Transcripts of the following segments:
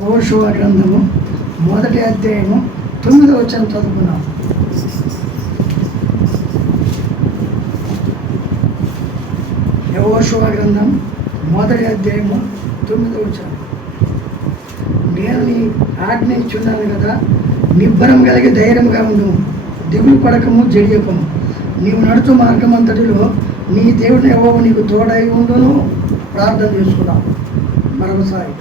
యెహోషువ గ్రంథము 1వ అధ్యాయము 9వ వచనం చదువుకున్నాం. యెహోషువ గ్రంథం 1వ అధ్యాయము 9వ వచనం. నేను నీ ఆజ్ఞ ఇచ్చున్నాను కదా, నిబ్బరం కలిగి ధైర్యంగా ఉండు, దిగులు పడకము, జడియకము. నీవు నడుచు మార్గమంతటిలో నీ దేవుని యెహోవా నీకు తోడై ఉండును. ప్రార్థన చేసుకున్నాం. మరొకసారి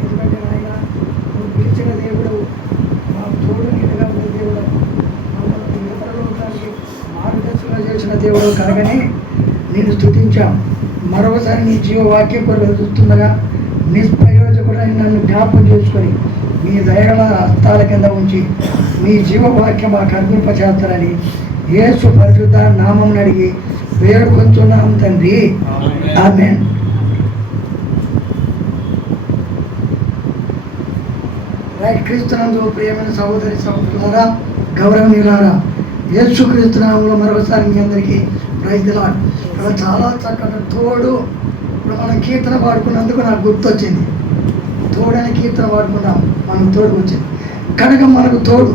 ఎందుకంటే నాయన నువ్వు పిలిచిన దేవుడు, మా తోడు నీడుగా ఉన్న దేవుడు, మమ్మల్ని ఇతరులకి మార్గదర్శనం చేసిన దేవుడు కనుకనే నేను స్తుతించాం. మరొకసారి నీ జీవవాక్యం కొరకు చూస్తుండగా నిష్ప్రయోజకుడని నన్ను జ్ఞాపకం చేసుకొని మీ దయగల హస్తాల కింద ఉంచి మీ జీవవాక్యం మాకు అర్పింపచేస్తారని యేసు పరిశుద్ధ నామం అడిగి వేడుకొంచున్నాం తండ్రి, ఆమేన్. రైట్. క్రీస్తునందు ప్రియమైన సహోదరి సహోదరులారా, గౌరవనీయులారా, యేసు క్రీస్తునామంలో మరొకసారి మీ అందరికీ ప్రైజ్ ది లార్డ్. ఇక్కడ చాలా చక్కటి తోడు. ఇప్పుడు మనం కీర్తన పాడుకున్నందుకు నాకు గుర్తొచ్చింది. తోడని కీర్తన పాడుకున్నాం, మనకు తోడు వచ్చింది కనుక మనకు తోడు.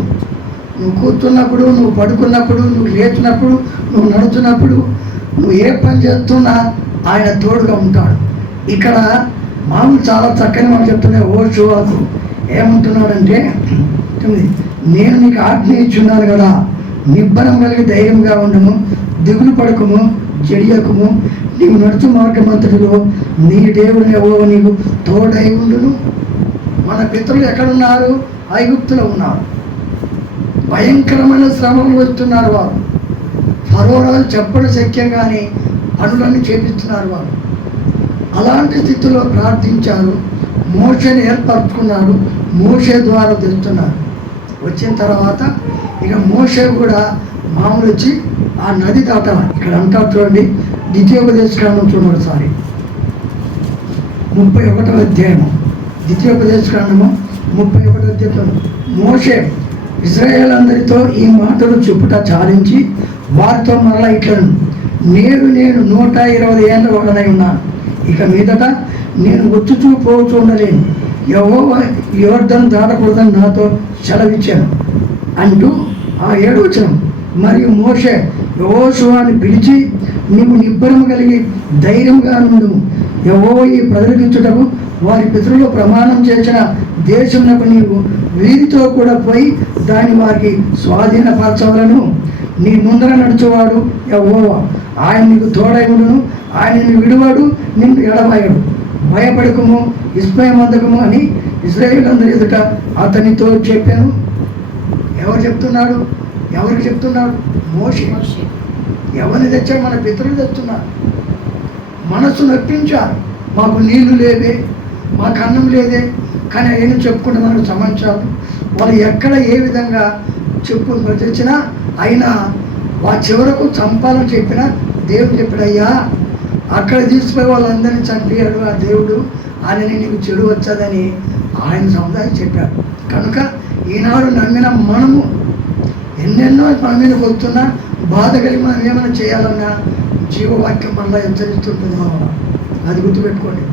నువ్వు కూర్చున్నప్పుడు, నువ్వు పడుకున్నప్పుడు, నువ్వు లేచినప్పుడు, నువ్వు నడుచున్నప్పుడు, నువ్వు ఏ పని చేస్తున్నా ఆయన తోడుగా ఉంటాడు. ఇక్కడ మామూలు చాలా చక్కని మనం చెప్తున్నాయి. యెహోషువకు ఏమంటున్నాడంటే, నేను నీకు ఆజ్ఞ ఇచ్చున్నాను కదా, నిబ్బరం కలిగి ధైర్యంగా ఉండము, దిగులు పడకము, జడియకము. నీవు నడుచు మార్గమంతటిలో నీ దేవుని యెహోవా నీకు తోడై ఉండును. మన పితరులు ఎక్కడున్నారు? ఐగుప్తులో ఉన్నారు. భయంకరమైన శ్రమలు వస్తున్నారు వారు. ఫరోరాజు చెప్పడం శక్యం కానీ పనులన్నీ చేపిస్తున్నారు వారు. అలాంటి స్థితిలో ప్రార్థించారు. మోషేని ఏర్పరచుకున్నాడు. మోషే ద్వారా తెస్తున్నారు. వచ్చిన తర్వాత ఇక మోషే కూడా మామూలు వచ్చి ఆ నది దాటాలి. ఇక్కడ అంటారు చూడండి, ద్వితీయోపదేశకాండం చూడండి ఒకసారి, 31వ అధ్యాయము. ద్వితీయోపదేశకాండము 31వ అధ్యాయం. మోషే ఇశ్రాయేలందరితో ఈ మాటలు చెప్పుట చాలించి వారితో మరలా ఇట్లను, నేను 120 ఏళ్ళ వాడనై ఉన్నాను. ఇక మీదట నేను వచ్చుచూ పోవచ్చు ఉండలేను. యెహోవా యోర్దాను దాటకూడదని నాతో సెలవిచ్చాను అంటూ ఆ 7వ వచనం. మరియు మోషే యెహోషువని పిలిచి, నీవు నిబ్బరం కలిగి ధైర్యంగా నుండు, యెహోవా ఈ ప్రజలకిచ్చుటకు వారి పితరులు ప్రమాణం చేసిన దేశమునకు నీవు వీరితో కూడా పోయి దాన్ని వారికి స్వాధీనపరచవలను. నీ ముందర నడుచువాడు యెహోవా, ఆయన నీకు తోడై ఉండును, ఆయన నిన్ను విడువాడు, నిన్ను ఎడబాయడు. భయపడకము, విస్మయమందకము అని ఇశ్రాయేలందరి ఎదుట అతనితో చెప్పాను. ఎవరు చెప్తున్నాడు? ఎవరికి చెప్తున్నాడు? మోషే. ఎవరిని తెచ్చాడు? మన పితరులు తెస్తున్నారు. మనసు నొప్పించారు. మాకు నీళ్లు లేవే, మాకు అన్నం లేదే, కానీ ఆయన చెప్పుకుంటే మనకు సమాచారం. వాళ్ళు ఎక్కడ ఏ విధంగా చెప్పుకొని తెచ్చినా అయినా వాళ్ళ చివరకు చంపాలని చెప్పినా దేవుడు చెప్పాడయ్యా, అక్కడ తీసుకుపోయి వాళ్ళందరినీ చంపాడు ఆ దేవుడు, ఆయనని నీకు చెడు వచ్చదని ఆయన సముదాయం చెప్పాడు. కనుక ఈనాడు నమ్మిన మనము ఎన్నెన్నో మన మీదకి వస్తున్నా బాధ కలిగి మనం ఏమైనా చేయాలన్నా జీవవాక్యం మనలో హెచ్చరిస్తుంటుంది. మనం అది గుర్తుపెట్టుకోండి.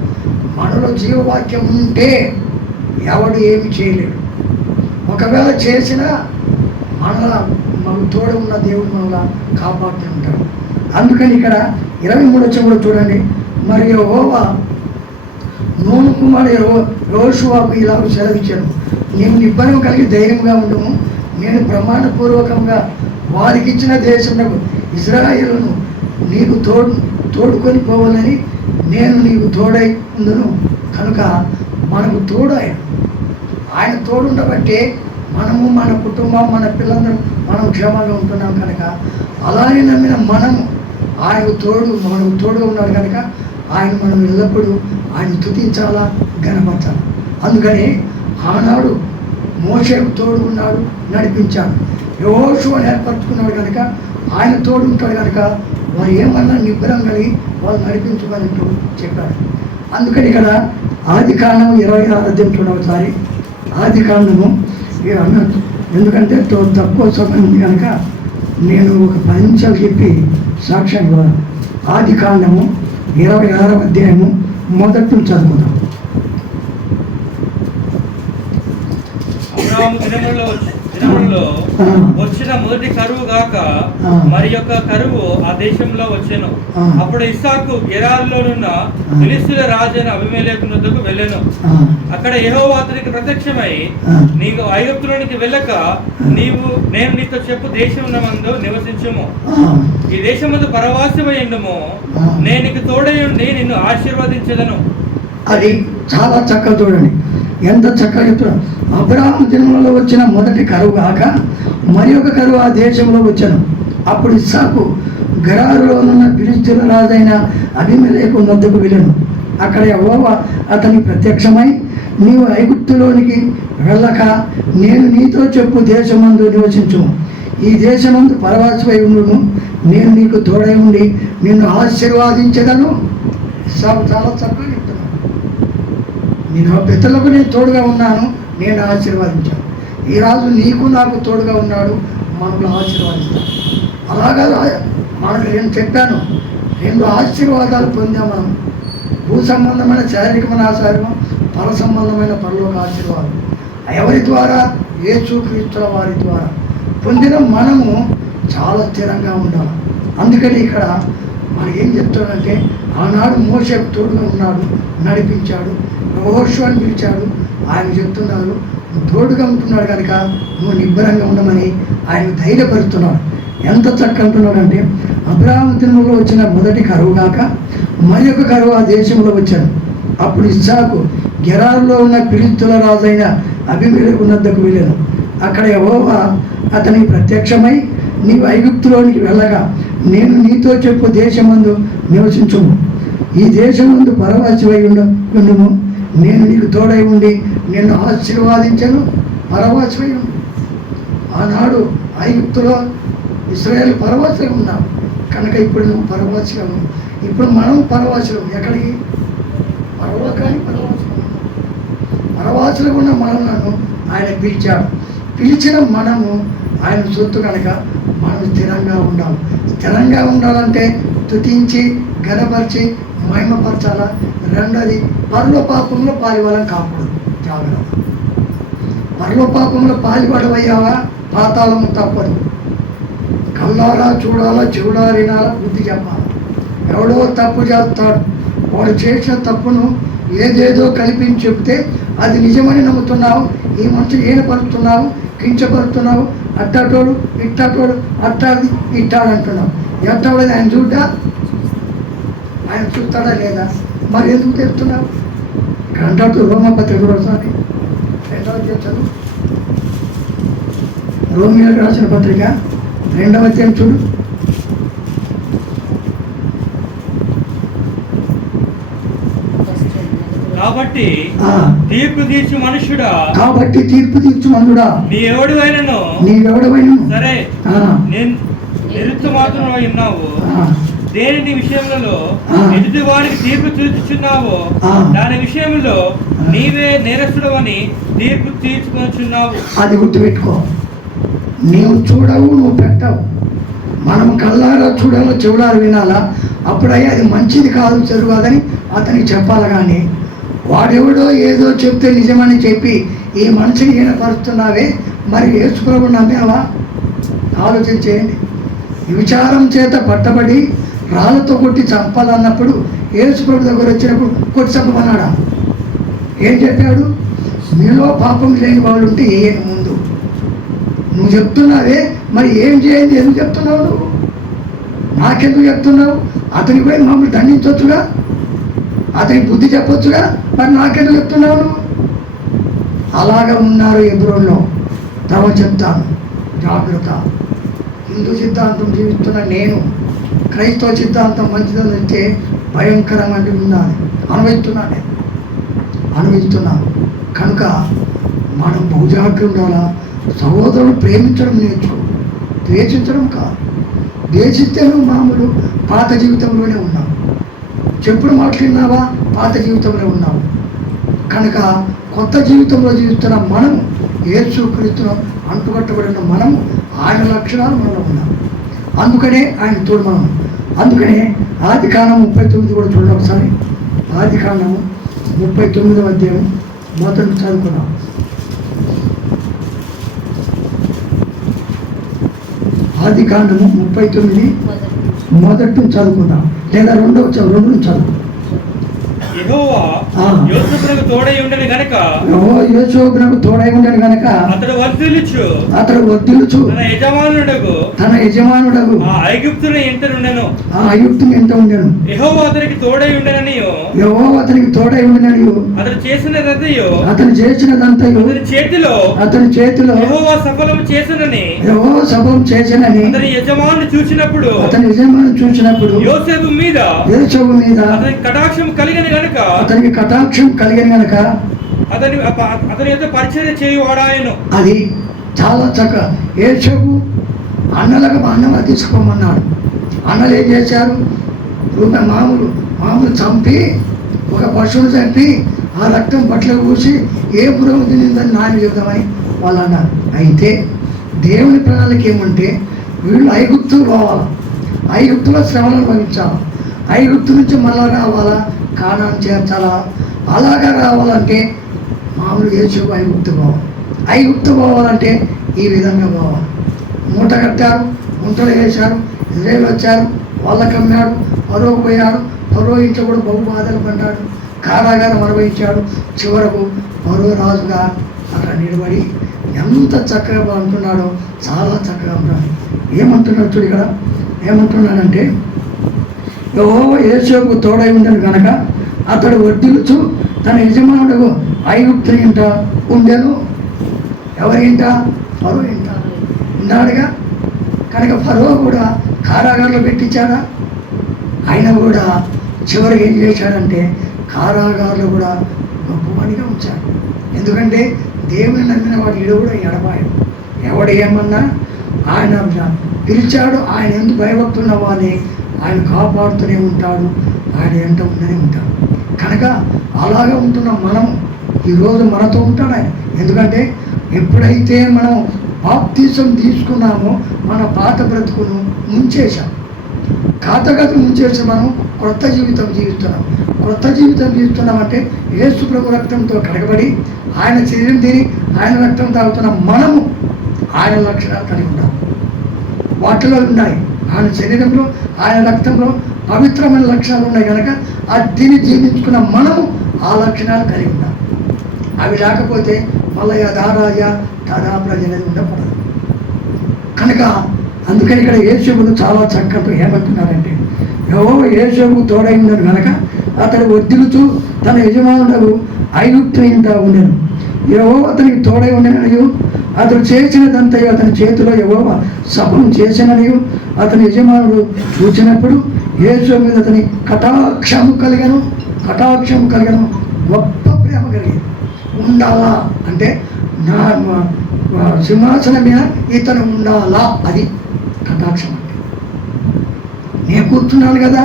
మనలో జీవవాక్యం ఉంటే ఎవడు ఏమి చేయలేడు. ఒకవేళ చేసినా మన తోడు ఉన్న దేవుడు మనలా కాపాడుతూ ఉంటాడు. అందుకని ఇక్కడ 23వ వచనం కూడా చూడండి. మరి యెహోవా నూను కుమారుడు యెహోషువకు ఇలా సెలవిచ్చాను, నీవు నిబ్బరం కలిగి ధైర్యంగా ఉండము, నేను ప్రమాణపూర్వకంగా వారికి ఇచ్చిన దేశంలో ఇశ్రాయేలును నీకు తోడుకొని పోవాలని నేను నీకు తోడై ఉందును. కనుక మనకు తోడు ఆయన తోడుండబట్టే మనము, మన కుటుంబం, మన పిల్లలందరూ మనం క్షేమంగా ఉంటున్నాం. కనుక అలానే నమ్మిన మనము మనకు తోడుగా ఉన్నాడు కనుక ఆయన మనం ఎల్లప్పుడూ ఆయన స్తుతించాలా, గణపరచాలి. అందుకని ఆనాడు మోషేకు తోడు ఉన్నాడు, నడిపించాడు. యెహోషువను ఏర్పరచుకున్నాడు కనుక ఆయన తోడు ఉంటాడు కనుక వారు ఏమన్నా నిబ్బరం కలిగి వాళ్ళు నడిపించుకోవాలంటూ చెప్పాడు. అందుకని ఇక్కడ ఆదికాండం 26వ అధ్యాయం చూడండి ఒకసారి. ఆది కాండము అన్నట్టు, ఎందుకంటే తక్కువ సమయం ఉంది కనుక నేను ఒక 10 నిమిషాలు చెప్పి సాక్ష్యం ఇవ్వాలి. ఆది కాండము 26వ అధ్యాయము మొదటి నుంచి చదువుకుందాం. దినములలో వచ్చిన మొదటి కరువు గాక మరి యొక్క కరువు ఆ దేశంలో వచ్చెను. అప్పుడు ఇస్సాకు గెరారులోనున్న ఫిలిష్తీయుల రాజైన అబీమెలెకునొద్దకు వెళ్ళెను. అక్కడ యెహోవా అతనికి ప్రత్యక్షమై, నీవు ఐగుప్తులోనికి వెళ్ళక నేను నీతో చెప్పు దేశమునందు నివసించుము, ఈ దేశమందు పరవాసివై ఉండుము, నేను నీకు తోడై ఉండి నిన్ను ఆశీర్వదించెదను. అది చాలా చక్కగా చూడండి, ఎంత చక్కగా చెప్తున్నాడు. అబ్రహాము దినములలో వచ్చిన మొదటి కరువు కాక మరి ఒక కరువు ఆ దేశంలో వచ్చాను. అప్పుడు ఇస్సాకు గెరారులో ఉన్న ఫిలిష్తీయుల రాజైన అబీమెలెకు వద్దకు వెళ్ళాను. అక్కడ యెహోవా అతని ప్రత్యక్షమై, నీవు ఐగుప్తులోనికి వెళ్ళక నేను నీతో చెప్పు దేశమందు నివసించుము, ఈ దేశమందు పరవాసివై ఉండును, నేను నీకు తోడై ఉండి నిన్ను ఆశీర్వాదించెదను. ఇస్సాకు చాలా చక్కగా చెప్తున్నాను. నేను పితరులకు నేను తోడుగా ఉన్నాను, నేను ఆశీర్వదించాను. ఈరోజు నీకు నాకు తోడుగా ఉన్నాడు, మనల్ని ఆశీర్వదిస్తాను. అలాగా మనకు నేను చెప్పాను, 2 ఆశీర్వాదాలు పొందాం మనం. భూ సంబంధమైన శారీరకమైన ఆశీర్వాదం, పర సంబంధమైన పరలోక ఆశీర్వాదం. ఎవరి ద్వారా? యేసుక్రీస్తుల వారి ద్వారా పొందిన మనము చాలా స్థిరంగా ఉండాలి. అందుకని ఇక్కడ మనకి ఏం చెప్తాడంటే, ఆనాడు మోషేకు తోడుగా ఉన్నాడు, నడిపించాడు, యెహోషువని పిలిచాడు. ఆయన చెప్తున్నారు, నువ్వు తోడుగా ఉంటున్నాడు కనుక నువ్వు నిబ్బరంగా ఉండమని ఆయన ధైర్యపరుస్తున్నాడు. ఎంత చక్కగా అంటున్నాడంటే, అబ్రహాము దినములో వచ్చిన మొదటి కరువు కాక మరి ఒక కరువు ఆ దేశంలో వచ్చాను. అప్పుడు ఇస్సాకు గెరారులో ఉన్న ఫిలిష్తీయుల రాజైన అబీమెలెకు వద్దకు వెళ్ళాను. అక్కడ యెహోవా అతనికి ప్రత్యక్షమై, నీవు ఐగుప్తులోనికి వెళ్ళగా నేను నీతో చెప్పు దేశమందు నివసించుము, ఈ దేశమందు పరవాసివై ఉండుము, నేను నీకు తోడై ఉండి నిన్ను ఆశీర్వాదించను. పరవాసివై ఉండు. ఆనాడు ఐగుప్తులో ఇశ్రాయేలు పరవాసిగా ఉన్నావు కనుక ఇప్పుడు నువ్వు పరవాసిగా ఉన్నావు. ఇప్పుడు మనం పరవాసులం. ఎక్కడికి? పరలోకానికి పరవాసులం. పరవాసులుగా ఉన్న మనలను ఆయన పిలిచాడు. పిలిచిన మనము ఆయన సొత్తు కనుక మనం స్థిరంగా ఉండాలి. స్థిరంగా ఉండాలంటే స్తుతించి ఘనపరిచి మహిమపరచాలా. రెండోది, పరలోపాపంలో పాలివాళ్ళం కాకూడదు. జాగ్రత్త. పరలోపాపంలో పాలిపడవయ్యావా పాతాళము తప్పదు. కళ్ళారా చూడాలా, చెవుడా వినాలా, బుద్ధి చెప్పాలా. ఎవడో తప్పు చేస్తాడు, వాడు చేసిన తప్పును ఏదేదో కల్పించి చెప్తే అది నిజమని నమ్ముతున్నావు. ఈ మనిషిని ఏనపరుస్తున్నావు, కించపరుస్తున్నావు. అట్టాటోడు ఇట్టాటోడు, అట్టాది ఇట్టాడంటున్నావు. ఎట్టాడని ఆయన చూడ్డా? ఆయన చూస్తాడా లేదా? మరి ఎందుకు చెప్తున్నావు? ఇక్కడ అంటాడు రోమపత్రిక ఒకసారి 2వ అధ్యాయం, రోమియోలకు రాసిన పత్రిక 2వ అధ్యాయం చూడు. కాబట్టి తీర్పు తీర్చు మనుషుడా, నీవెవడవైనను సరే, నిరుత్తు మాత్రమై ఉన్నావు. దేని విషయంలో ఎదుటి వారికి తీర్పు తీర్చుచున్నావో దాని విషయంలో నీవే నేరస్తుడవని తీర్పు తీర్చుకొనుచున్నావు. అది గుర్తుపెట్టుకో. నీవు చూడవు, నువ్వు పెట్టవు. మనం కళ్ళారా చూడాలో, చెవులారా వినాలా. అప్పుడయ్యా అది మంచిది కాదు, చెడు కాదని అతనికి చెప్పాలి. కానీ వాడెవడో ఏదో చెప్తే నిజమని చెప్పి ఈ మనిషిని ఈయనపరుస్తున్నావే, మరి యేసుప్రభుని నమ్మావా? ఆలోచించేయండి. విచారం చేత పట్టబడి రాళ్ళతో కొట్టి చంపాలన్నప్పుడు యేసుప్రభు దగ్గర వచ్చినప్పుడు కొట్టి చంపమన్నాడా? ఏం చెప్పాడు? మీలో పాపం లేని వాళ్ళు ఉంటే ఏం ముందు నువ్వు చెప్తున్నావే, మరి ఏం చేయండి? ఎందుకు చెప్తున్నావు నువ్వు? నాకెందుకు చెప్తున్నావు? అతనికి పోయి మమ్మల్ని దండించవచ్చుగా, అతనికి బుద్ధి చెప్పొచ్చుగా, మరి నాకెందుకు చెప్తున్నావు నువ్వు? అలాగా ఉన్నారు ఎబ్రోన్లో. తర్వాత చెప్తాను, జాగ్రత్త. హిందూ సిద్ధాంతం జీవిస్తున్న నేను క్రైస్తవ సిద్ధాంతం మంచిదని అయితే భయంకరంగా ఉన్నది. అనుభవిస్తున్నాను కనుక మనం బహుజాగ్రత్త ఉండాలా. సహోదరులు ప్రేమించడం నేర్చుకో, ద్వేషించడం కాదు. ద్వేషిస్తే నువ్వు మామూలు పాత జీవితంలోనే ఉన్నావు. చెప్పుడు మాట్లాడినావా? పాత జీవితంలో ఉన్నావు. కనుక కొత్త జీవితంలో జీవిస్తున్న మనము, యేసుక్రీస్తును అంటుకట్టబడిన మనము, ఆయన లక్షణాలు మనలో ఉన్నాం. అందుకనే ఆయన తోడు మనం. అందుకనే ఆదికాండం 39 కూడా చూడండి ఒకసారి. ఆదికాండము 39వ అధ్యాయం మొదటి చదువుకున్నాం. ఆదికాండము 39 మొదటి చదువుకుందాం, లేదా రెండు చదువు. యెహోవా యోసేపునకు తోడై ఉండెను గనుక అతడు వర్ధిల్లుచు తన యజమానుడగు ఆ ఐగుప్తుని ఎంత ఉండెను. యెహోవా అతనికి తోడై ఉండెననియు అతడు చేసినదంతయు అతని చేతిలో యెహోవా సఫలం చేసినని అతని యజమానుడు చూచినప్పుడు యోసేపు మీద అతనికి కటాక్షం కలిగిన గనుక అతని యొక్క పరిచర్య చేయువాడాయను. అది చాలా చక్కగా యేసేపు అన్నలకు అన్నం తీసుకోమన్నాడు. అన్నలు ఏం చేశారు? మామూలు చంపి, ఒక పశువును చంపి ఆ రక్తం బట్టలకు పూసి ఏ పురుగు తినిందని నాని చెబుదామని వాళ్ళు అన్నారు. అయితే దేవుని ప్రణాళిక ఏమంటే, వీళ్ళు ఐగుప్తుకు పోవాలి, ఐగుప్తులో శ్రమలను భరించాలి, ఐగుప్తు నుంచి మళ్ళా రావాలా, కానాను చేర్చాలా. అలాగా రావాలంటే మామూలు యేసేపు ఐగుప్తు పోవాలంటే ఈ విధంగా పోవాలి. మూట కట్టారు, ముంటలు వేశారు, ఇజ్రాయేల్ వచ్చారు, వాళ్ళకి అమ్మాడు, ఫరో పోయాడు, ఫరో ఇంట్లో కూడా బహు బాధలు పడ్డాడు, కారాగారం అనుభవించాడు. చివరకు ఫరో రాజుగా అక్కడ నిలబడి ఎంత చక్కగా అంటున్నాడో, చాలా చక్కగా ఉన్నాడు. ఏమంటున్నాడు చూడు ఇక్కడ, ఏమంటున్నాడంటే, యెహోవా యోసేపుకు తోడై ఉండెను గనక అతడు వర్ధిల్లుచు తన యజమానుడు ఐగుప్తుని ఇంట ఉండెను. ఎవరి ఇంట? ఫరో ఇంట ఉన్నాడుగా. కనుక ఫరో కూడా కారాగారంలో పెట్టించాడా? ఆయన కూడా చివరికి ఏం చేశాడంటే కారాగారంలో కూడా గొప్పవాడిగా ఉంచాడు. ఎందుకంటే దేవుని నమ్మిన వాడు ఈడు కూడా ఎడబాయడు. ఎవడు ఏమన్నా ఆయన పిలిచాడు, ఆయన ఎందుకు భయభక్తున్న వాడిని ఆయన కాపాడుతూనే ఉంటాడు, ఆయన వెంట ఉంటూనే ఉంటాడు. కనుక అలాగే ఉంటున్న మనం ఈరోజు మనతో ఉంటాడు ఆయన. ఎందుకంటే ఎప్పుడైతే మనం బాప్తిసం తీసుకున్నామో మన పాత బ్రతుకును ముంచేశాం, కాతగతి ముంచేసి మనం కొత్త జీవితం జీవిస్తున్నాం. కొత్త జీవితం జీవిస్తున్నామంటే యేసు ప్రభు రక్తంతో కడగబడి ఆయన శరీరం తిని ఆయన రక్తం తాగుతున్న మనము ఆయన లక్షణాలు కలిగి ఉన్నాం. వాటిలో ఉన్నాయి, ఆయన శరీరంలో ఆయన రక్తంలో పవిత్రమైన లక్షణాలు ఉన్నాయి. కనుక అది తిని జీవించుకున్న మనము ఆ లక్షణాలు కలిగి ఉన్నాం. అవి లేకపోతే మళ్ళీ యథారాజ తదా ప్రజ అనేది ఉండకూడదు. కనుక అందుకని ఇక్కడ యేసేపును చాలా చక్కగా ఏమంటున్నారంటే, యెహోవా యేసేపుకు తోడై ఉన్నాడు కనుక అతడు వర్ధిల్లుచు తన యజమానుడు ఐగుప్తు ఇంట ఉండెను. యెహోవా అతనికి తోడై ఉండెననియు అతడు చేసినదంతయు అతని చేతిలో యెహోవా సఫలం చేసిననియు అతని యజమానుడు చూచినప్పుడు యేసేపు మీద అతని కటాక్షము కలిగను, గొప్ప ప్రేమ కలిగింది. ఉండాలా అంటే నా సింహాసనం మీద ఇతను ఉండాలా, అది కటాక్షం అంటే. నేను కూర్చున్నాను కదా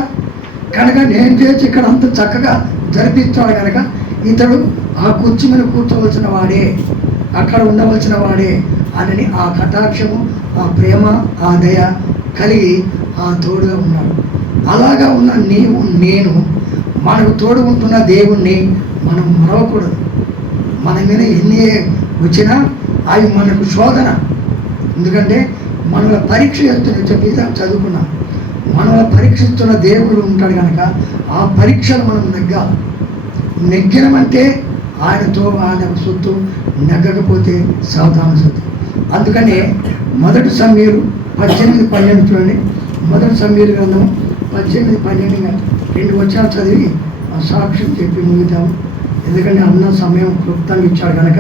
కనుక నేను చేసి ఇక్కడ అంత చక్కగా జరిపిస్తాడు కనుక ఇతడు ఆ కుర్చీ మీద కూర్చోవలసిన వాడే, అక్కడ ఉండవలసిన వాడే అని ఆ కటాక్షము, ఆ ప్రేమ, ఆ దయ కలిగి ఆ తోడుగా ఉన్నాడు. అలాగా ఉన్న నేను మనకు తోడు ఉంటున్న దేవుణ్ణి మనం మరవకూడదు. మన మీద ఎన్ని వచ్చినా అవి మనకు శోధన. ఎందుకంటే మనల్ని పరీక్ష చేస్తున్న చదువుకున్నాం, మనల్ని పరీక్షిస్తున్న దేవుడు ఉంటాడు కనుక ఆ పరీక్షలు మనం నెగ్గాలి. నెగ్గినమంటే ఆయనతో ఆయన సొత్తు, నెగ్గకపోతే సావధాన సొత్తు. అందుకనే 1 సమూయేలు 18:12 చూడండి. 1 సమూయేలు గ్రంథం 18:12 2 వచనాలు చదివి ఆ సాక్ష్యం చెప్పి ముగిద్దాము. ఎందుకంటే అన్న సమయం క్లుప్తంగా ఇచ్చాడు కనుక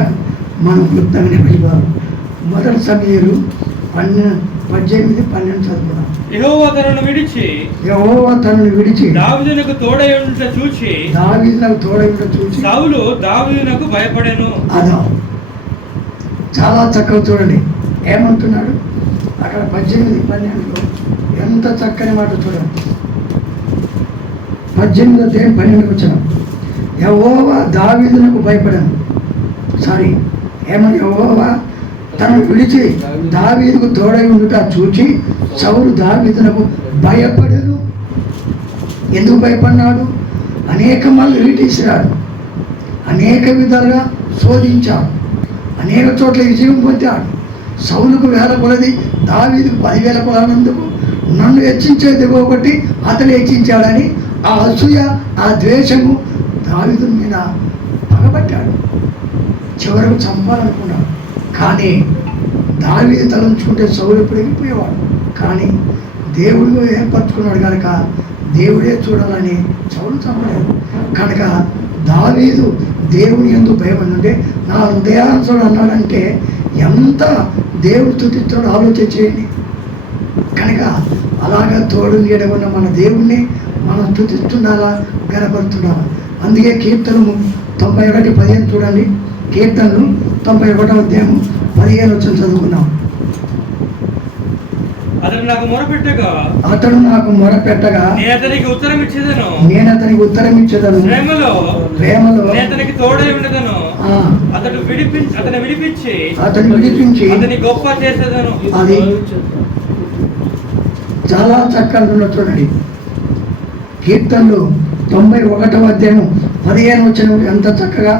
మనం క్లుప్తంగానే వెళ్ళిపోదాం. 1 సమూయేలు 18:12 చదువుకున్నాం. యెహోవా తనను విడిచి దావీదునకు తోడై ఉండుట చూచి సౌలు దావీదునకు భయపడెను. అదో చాలా చక్కగా చూడండి ఏమంటున్నాడు అక్కడ 18:12 ఎంత చక్కని మాట చూడండి. 18 అధ్యాయం 12 వచనం. యెహోవా దావీదునకు భయపడెను. సారీ ఏమని యెహోవా తనను విడిచి దావీదుకు తోడై ఉండుట చూచి సౌలు దావీదునకు భయపడను. ఎందుకు భయపడినాడు? అనేక మంది రీటిసిరాడు, అనేక విధాలుగా శోధించాడు, అనేక చోట్ల విజయం పొందాడు. సౌలుకు 1000 కొలది, దావీదుకు 10,000 కొలనందుకు నన్ను హెచ్చించేది ఒకటి, అతను హెచ్చించాడని ఆ అసూయ, ఆ ద్వేషము దావీదు మీద పగబట్టాడు. చివరకు చంపాలనుకున్నాడు. కానీ దావీదు తలంచుకుంటే సౌలు ఎప్పుడు వెళ్ళిపోయేవాడు. కానీ దేవుడు ఏర్పరచుకున్నాడు కనుక దేవుడే చూడాలని సౌలు చంపలేదు. కనుక దావీదు దేవుని యందు భయం అంటే నా హృదయానుసరుడు అన్నాడంటే ఎంత దేవుడు స్తుతిస్తాడో ఆలోచన చేయండి. కనుక అలాగా తోడు నీడ ఉన్న మన దేవుణ్ణి మనం స్తుతిస్తున్నారా, గనపడుతున్నారా? అందుకే కీర్తనలు 91:15 చూడండి. కీర్తనలు 91వ అధ్యాయం 15 వచ్చిన చదువుకున్నాం. అతడు నాకు మొరపెట్టగా నేను అతనికి ఉత్తరం ఇచ్చేదను. ప్రేమలో నేను అతనికి తోడై ఉండేదను. అతను విడిపించి అతని గొప్ప చేసేదను. అది చాలా చక్కగా చూడండి. కీర్తనలు 91వ అధ్యాయం 15 వచ్చిన ఎంత చక్కగా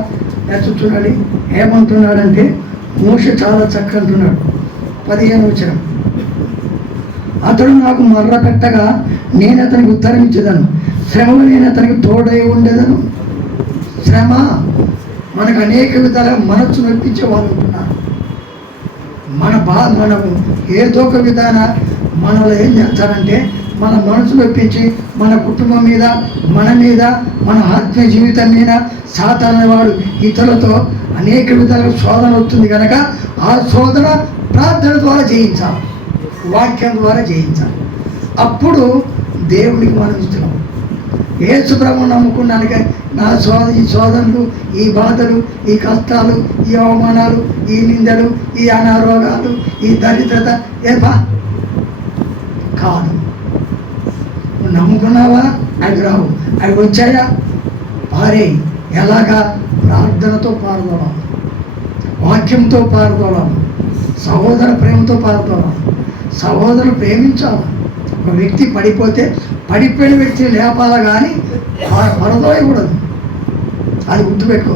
చూడండి. ఏమంటున్నాడంటే మోషే చాలా చక్కగా అంటున్నాడు. 15 వచ్చిన అతడు నాకు మర్ర పెట్టగా నేను అతనికి ఉత్తరం ఇచ్చేదను. శ్రమలో నేను అతనికి తోడై ఉండేదను. శ్రమ మనకు అనేక విధాలుగా మనసు నొప్పించే వాళ్ళు ఉంటున్నారు. మనము ఏదో ఒక విధాన మనలో ఏం చేస్తారంటే మన మనసు నొప్పించి మన కుటుంబం మీద, మన మీద, మన ఆత్మీయ జీవితం మీద సాతాను వాడు ఇతరులతో అనేక విధాలుగా శోధన వస్తుంది కనుక ఆ శోధన ప్రార్థన ద్వారా జయించాలి, వాక్యం ద్వారా జయించాలి. అప్పుడు దేవుడికి మనం ఇస్తున్నాం. యేసు ప్రభువును నమ్ముకున్నానికి ఈ శోధనలు, ఈ బాధలు, ఈ కష్టాలు, ఈ అవమానాలు, ఈ నిందలు, ఈ అనారోగాలు, ఈ దరిద్రత కాదు. నువ్వు నమ్ముకున్నావా? అవి రావు. అవి వచ్చాయా? పారే. ఎలాగా? ప్రార్థనతో పారుదోళం, వాక్యంతో పారుదోళం, సహోదర ప్రేమతో పారుదోళం. సహోదరులు ప్రేమించాలి. ఒక వ్యక్తి పడిపోతే పడిపోయిన వ్యక్తిని లేపాలా కానీ పరదోయకూడదు. అది గుర్తుపెట్టుకో.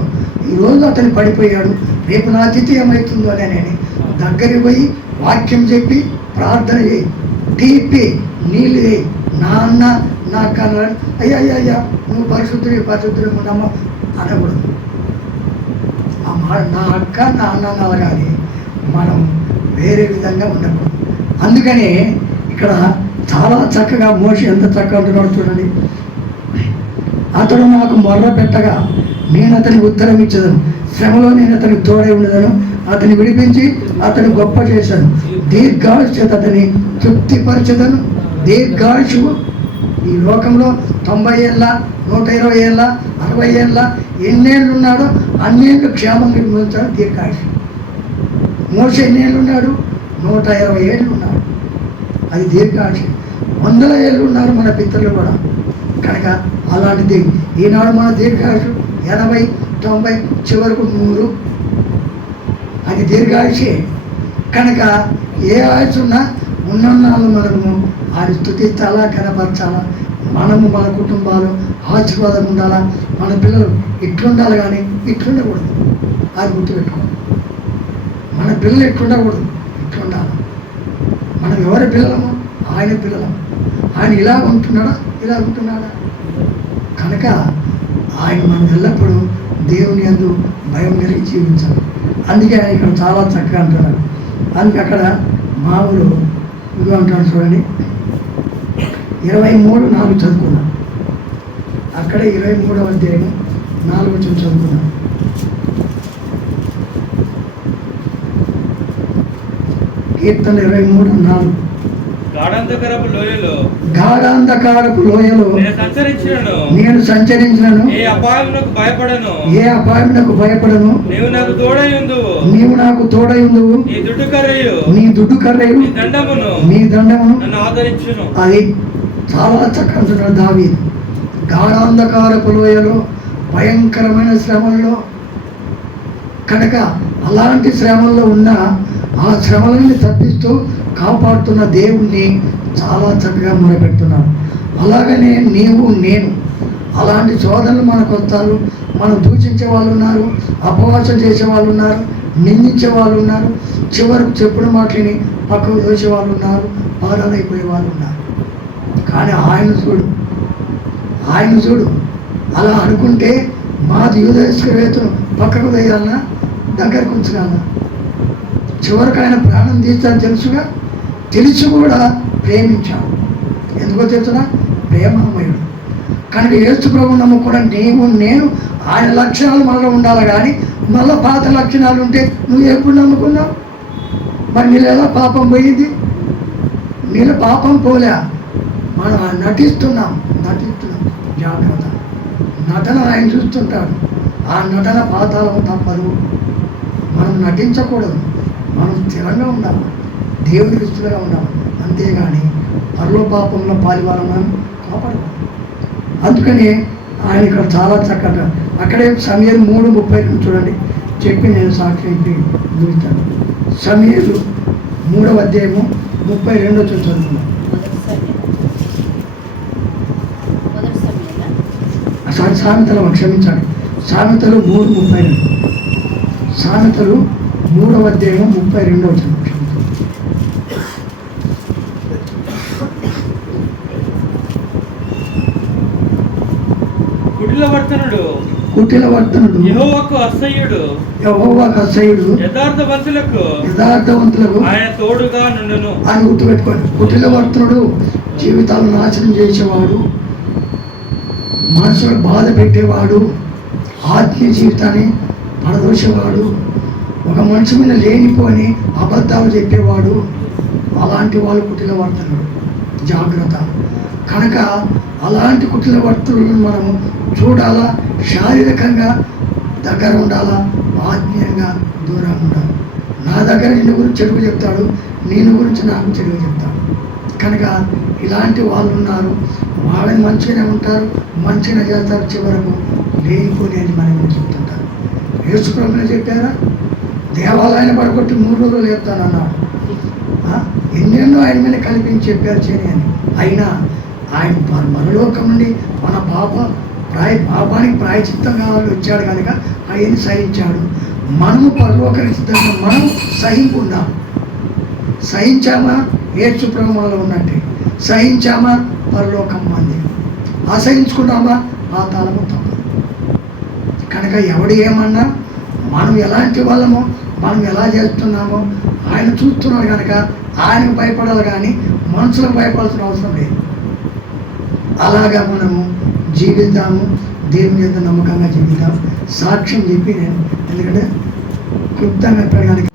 ఈరోజు అతను పడిపోయాడు, రేపు నా స్థితి ఏమవుతుందో అని దగ్గరికి పోయి వాక్యం చెప్పి ప్రార్థన చేయి. టీపి నీళ్ళు వేయి. నాన్న నా కన్నా అయ్యా నువ్వు పరిశుద్ధుడు ఉండమ్మా అనకూడదు. ఆ మాట నా అక్క నా అన్న అనగానే మనం వేరే విధంగా ఉండకూడదు. అందుకని ఇక్కడ చాలా చక్కగా మోషే ఎంత చక్కగా అంటున్నాడు చూడండి. అతడు నాకు మొర్ర పెట్టగా నేను అతనికి ఉత్తరం ఇచ్చేదను. శ్రమలో నేను అతనికి తోడై ఉండేదను. అతన్ని విడిపించి అతను గొప్ప చేశాను. దీర్ఘాయుష్ చేత అతన్ని తృప్తిపరచదను. దీర్ఘాయుషు ఈ లోకంలో 90 ఏళ్ళ, 120 ఏళ్ళ, 60 ఏళ్ళ ఎన్నేళ్ళు ఉన్నాడో అన్నేళ్ళు క్షేమంగా మిగులుతాడు దీర్ఘాయుషు. మోషే ఎన్నేళ్ళు ఉన్నాడు? 120 ఏళ్ళు ఉన్నాడు. అది దీర్ఘాయుషు. 100 ఏళ్ళు ఉన్నారు మన పితరులు కూడా. కనుక అలాంటిది ఈనాడు మన దీర్ఘాయుషు 80, 90, చివరకు 100. అది దీర్ఘాయుషే. కనుక ఏ ఆయుష్ ఉన్నా ఉన్నన్నాళ్ళు మనము ఆయన స్తుతించాలా, కనపరచాలా. మనము మన కుటుంబాలు ఆశీర్వాదం ఉండాలా. మన పిల్లలు ఇట్లుండాలి కానీ ఇట్లుండకూడదు. అది గుర్తుపెట్టుకోవాలి. మన పిల్లలు ఎట్లుండకూడదు, ఇట్లుండాలి. మనం ఎవరి పిల్లలము? ఆయన పిల్లలము. ఆయన ఇలా ఉంటున్నాడా, ఇలా ఉంటున్నాడా? కనుక ఆయన మనం ఎల్లప్పుడూ దేవుని యందు భయం కలిగి జీవించాలి. అందుకే ఆయన ఇక్కడ చాలా చక్కగా అంటున్నాడు. అందుకే అక్కడ మామూలు ఇదిగో అంటాడు చూడండి. 23:4 చదువుకున్నాం. అక్కడే 23వ అధ్యాయం 4 చదువుకున్నాం. కీర్తన 23:4. గాఢాంధకారపు లోయలో నేను సంచరించినను, ఏ అపాయమునకు భయపడను. నీవు నాకు తోడై ఉందువు. నీ దుడ్డు కర్రయు నీ దండమును ఆదరించును. అది చాలా చక్కగా అంటున్నాడు దావీదు. గాఢాంధకారపు లోయలో, భయంకరమైన శ్రమల్లో, కనుక అలాంటి శ్రమల్లో ఉన్న ఆ శ్రమలని తప్పిస్తూ కాపాడుతున్న దేవుణ్ణి చాలా చక్కగా మొదలుపెడుతున్నారు. అలాగనే నీవు నేను అలాంటి శోధనలు మనకు వస్తారు. మనం దూషించే వాళ్ళు ఉన్నారు, అపవాసం చేసే వాళ్ళు ఉన్నారు, నిందించే వాళ్ళు ఉన్నారు, చివరకు చెప్పుడు మాటలని పక్కకు దోసే వాళ్ళు ఉన్నారు, పారాలైపోయే వాళ్ళు ఉన్నారు. కానీ ఆయన చూడు అలా అనుకుంటే మాది యూదేశ్వరేతును పక్కకు వేయాలన్నా దగ్గరకు ఉంచగలనా? చివరికి ఆయన ప్రాణం తీస్తాను తెలుసుగా, తెలిసి కూడా ప్రేమించాడు. ఎందుకో తెలుసునా? ప్రేమామయుడు. కనుక యేసు ప్రభు నమ్ముకున్న నీవు నేను ఆయన లక్షణాలు మనలో ఉండాలి. కానీ మళ్ళీ పాత లక్షణాలు ఉంటే నువ్వు ఎప్పుడు నమ్ముకున్నావు? మరి నీళ్ళు ఎలా పాపం పోయింది? నీళ్ళు పాపం పోలే, మనం నటిస్తున్నాం. జాగ్రత్త. నటన ఆయన చూస్తుంటాడు. ఆ నటన పాతాళం తప్పదు. మనం నటించకూడదు, మనం స్థిరంగా ఉండాలి, దేవుడి దృష్టిగా ఉండాలి. అంతేగాని పరలో పాపంలో పాలివాళ్ళం మనం కాపాడాలి. అందుకని ఆయన ఇక్కడ చాలా చక్కగా అక్కడే సమీరు 3:32 చూడండి చెప్పి నేను సాక్షి చూస్తాను. సమీరు 3వ అధ్యాయము 32 చదువుతున్నాను. సామెతలు క్షమించాలి, సామెతలు 3:32. సామెతలు 3వ అధ్యాయం 32 క్షమించాలి. కుటిలవర్తనుడు యెహోవాకు అసహ్యుడు, యథార్థవంతులకు ఆయన తోడుగా నుండును అని గుర్తుపెట్టుకోండి. కుటిలవర్తనుడు జీవితాలు నాశనం చేసేవాడు, మనసులకు బాధ పెట్టేవాడు, ఆత్మీయ జీవితాన్ని పడదోసేవాడు, ఒక మనిషి మీద లేనిపోని అబద్ధాలు చెప్పేవాడు. అలాంటి వాళ్ళు కుటిలవర్తనుడు. జాగ్రత్త. కనుక అలాంటి కుటిలవర్తనులను మనము చూడాలా, శారీరకంగా దగ్గర ఉండాలా, ఆత్మీయంగా దూరంగా ఉండాలి. నా దగ్గర నిన్ను గురించి చెడుగు చెప్తాడు, నేను గురించి నాకు చెడుగు చెప్తాడు. కనుక ఇలాంటి వాళ్ళు ఉన్నారు. వాళ్ళని మంచిగానే ఉంటారు, మంచిగా చేస్తారు, చివరకు లేనిపోలేని మనం చెప్తుంటారు. యేసు ప్రభువునే చెప్పారా? దేవాలయాన్ని పడగొట్టి 3 రోజులు లేపుతానన్నాడు. ఎన్నెన్నో ఆయన మీద కల్పించి చెప్పారు చేయని అని. అయినా ఆయన మరలోకం నుండి మన పాపానికి ప్రాయచిత్తం కావాలి వచ్చాడు కనుక ఆయన్ని సహించాడు. మనము పరలోకానికి సిద్ధంగా మనం సహింపుందాం. సహించామా యేసు ప్రభు మనలో ఉన్నట్టే, సహించామా పరలోకం మంది, అసహించుకున్నామా పాతాళము తప్పదు. కనుక ఎవడు ఏమన్నా మనం ఎలాంటి వాళ్ళమో, మనం ఎలా చేస్తున్నామో ఆయన చూస్తున్నాడు. కనుక ఆయనకు భయపడాలి, కానీ మనుషులకు భయపడాల్సిన అవసరం లేదు. అలాగా మనము జీవిద్దాము, దేవుని మీద నమ్మకంగా జీవిద్దాం. సాక్ష్యం చెప్పి నేను ఎందుకంటే క్లుప్తంగా పెరగడానికి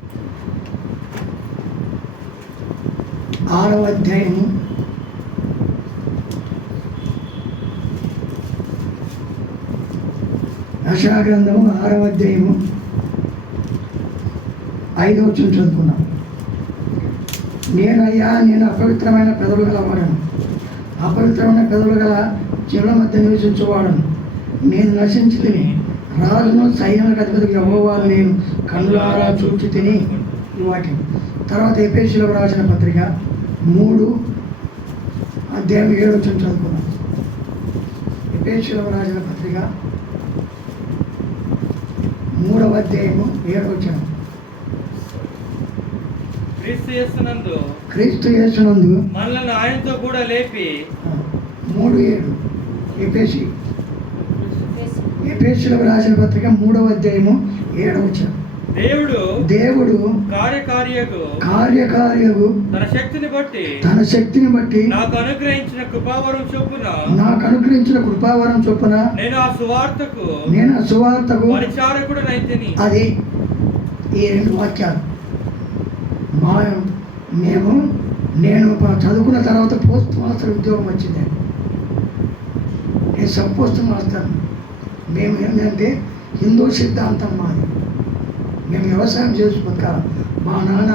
6వ అధ్యాయము 6వ అధ్యాయము 5వ వచనం చదువుకున్నాం. నేను అపవిత్రమైన పెదవులు గలవాడను, అపవిత్రమైన పెదవులు గల చెవుల మధ్య నివసించేవాడను. నేను నశించి తిని రాజును సైన్యాలకు అధిపతి యెహోవాను నేను కన్నులారా చూచి తిని. ఈ వాక్యం తర్వాత ఎఫెసీయులకు రాసిన పత్రిక 3వ అధ్యాయం 7వ వచనం చదువుకున్నాం. ఎఫెసీయులకు రాసిన పత్రిక 3వ అధ్యాయము 7వ వచనం. క్రీస్తు యేసునందు మనల్ని ఆయనతో కూడా లేపి 3:7 ఎఫెసీయులకు రాసిన పత్రిక 3వ అధ్యాయము 7వ వచనం. దేవుడు కార్యకార్యకు తన శక్తిని బట్టి నాకు అనుగ్రహించిన కృపావరం చొప్పున నేను ఆ సువార్తకు పరిచారకుడనైతిని. అది ఈ 2 వాక్యాలు. నేను చదువుకున్న తర్వాత పోస్ట్ మాస్టర్ ఉద్యోగం వచ్చింది. నేను సబ్ పోస్ట్ మాస్టర్. మేము ఏంటంటే హిందూ సిద్ధాంతం మాది. మేము వ్యవసాయం చేసి బతకాలి. మా నాన్న